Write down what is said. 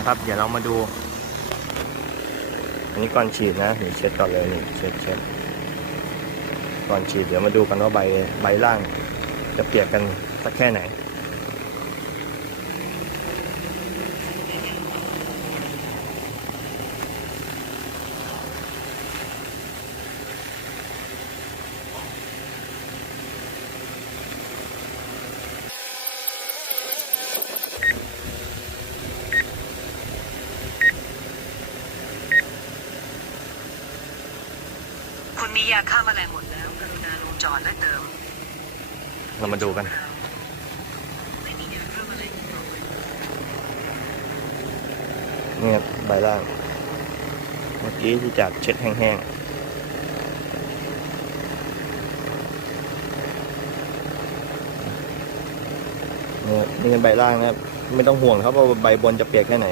นะครับ เดี๋ยวเรามาดู อันนี้ก่อนฉีดนะนี่เช็ดก่อนเลยนี่เช็ดเช็ดก่อนฉีดเดี๋ยวมาดูกันว่าใบใบล่าง จะเปียกกันสักแค่ไหน คุณมียาฆ่าแมลงหมดแล้วกรุณาลงจอดและเติม เรามาดูกัน ไม่มียาฆ่าแมลงอีกต่อไปนี่ครับใบล่าง เมื่อกี้ที่จากเช็ดแห้งๆเนี่ครับนี่เป็นใบล่างนะครับ ไม่ต้องห่วงครับว่าใบบนจะเปียกแค่ไหน